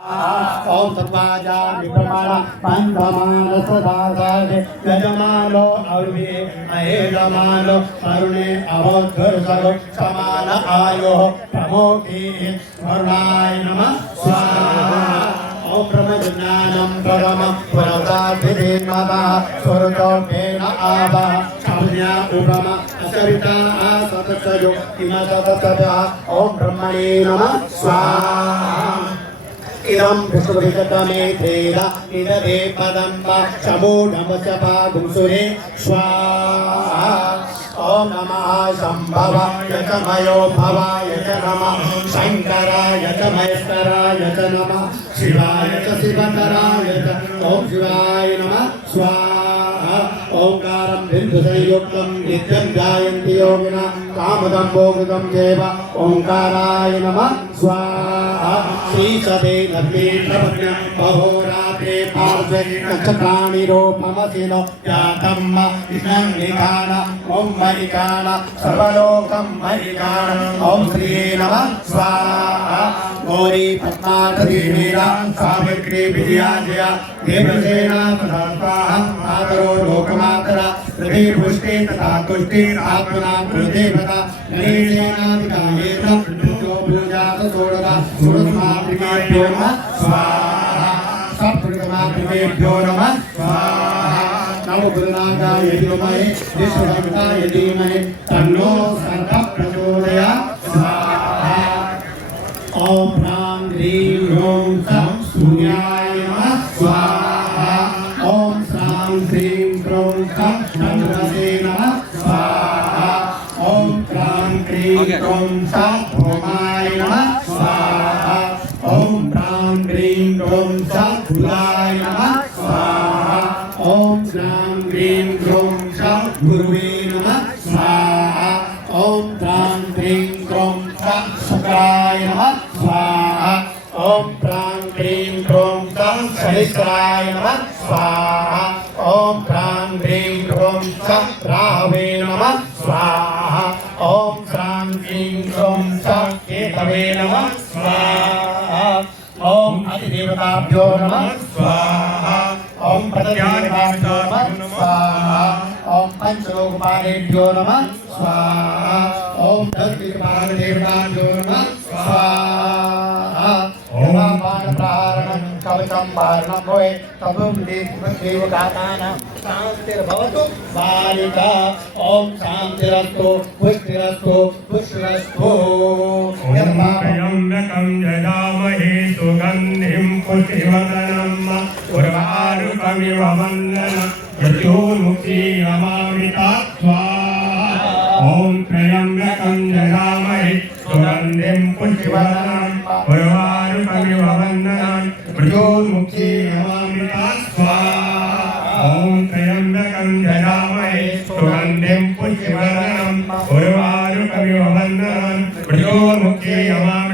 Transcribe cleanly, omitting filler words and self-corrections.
ओम तत्वाजा विप्रमाण पंचमान सदासादे यजमानो अरुणे अहेजमानो अरुणे अवोद्धर सर्व समान आयो प्रमोखे वरुणाय नमः स्वाहा ओम ब्रह्मज्ञानं परमं पुरस्ताद्धिदेवता सुरतोपेन आवा साम्या उपमा असरिता सततयो इमसततः ओम ब्रह्मणे नमः स्वाहा इदं विष्णुविकटमे तेरा निदधे पदम्बा चमूढमचपागुंसुरे स्वाहा ओम नमः शंभवाय च मयो भवाय च नमः शंकराय च महेश्वराय च नमः शिवाय च शिवकराय च ओम शिवाय नमः स्वाहा ओंकारं बिंदुसंयुक्तं नित्यं ध्यायन्ति योगिनः कामदं भोगदं चैव ओंकाराय नमः स्वाहा श्रीसदे धर्मे प्रपद्य अहोरात्रे पार्श्वे नक्षत्राणिरोपमसिनो यातम् इदं निकान ओं मरिकान सर्वलोकं मरिकान ओं श्रीये नमः स्वाहा गौरी पद्मावतीवीरा सावित्री विजयाजया देवसेना तथा स्वाहा मातरो लोकमातरा हृदयपुष्टे तथा तुष्टे आत्मना गुरुदेवता गणेशेन विकायेन पूजातोड़वा सुरसमाप्तिभ्यो नमः स्वाहा सप्तमाप्तिभ्यो नमः स्वाहा नवगुरुनाथाय विद्महे विष्णुभक्ताय धीमहि तन्नो सर्वः प्रचोदयात् स्वाहा ओम ह्रां ह्रीं ह्रूं सं सूर्याय नमः स्वाहा ओम श्रां ह्रीं ह्रूं सं चन्द्रसे नमः स्वाहा ओम ह्रां ह्रीं ह्रूं सं भौमाय नमः स्वाहा ओम ह्रां ह्रीं ह्रूं सं बुधाय नमः स्वाहा ओम ह्रां ह्रीं ह्रूं सं गुरुवे नमः स्वाहा ओम ह्रां ह्रीं ह्रूं सं शुक्राय नमः स्वाहा ओम ह्रां ह्रीं ह्रूं सं शनिश्चराय नमः स्वाहा ओम ह्रां ह्रीं ह्रूं सं राहवे नमः स्वाहा ओम ह्रां ह्रीं ह्रूं सं केतवे नमः स्वाहा ओम अधिदेवताभ्यो नमः स्वाहा ओम प्रत्ययादिभ्यो नमः स्वाहा ओम पंचलोकपालेभ्यो नमः स्वाहा ओम दशविधदेवताभ्यो नमः स्वाहा ओम बाणप्रहारणं कवचं वारणं भवे तवं देवगातानां शान्तिर्भवतु बालिका ओम शान्तिरस्तु पुष्टिरस्तु पुष्टिरस्तु त्र्यम्बकं यजामहे सुगन्धिं पुष्टिवर्धनम् उर्वारुकमिव वन्दनं मृत्योर्मुक्षीयमामृतात् स्वाहा ॐ त्र्यम्बकं यजामहे सुगन्धिं पुष्टिवर्धनम् उर्वारुकमिव वन्दनं मृत्योर्मुक्षीयमामृतात् स्वाहा ॐ त्र्यम्बकं यजामहे सुगन्धिं पुष्टिवर्धनम् उर्वारुकमिव वन्दनं मृत्योर्मुक्षीयमामृतात्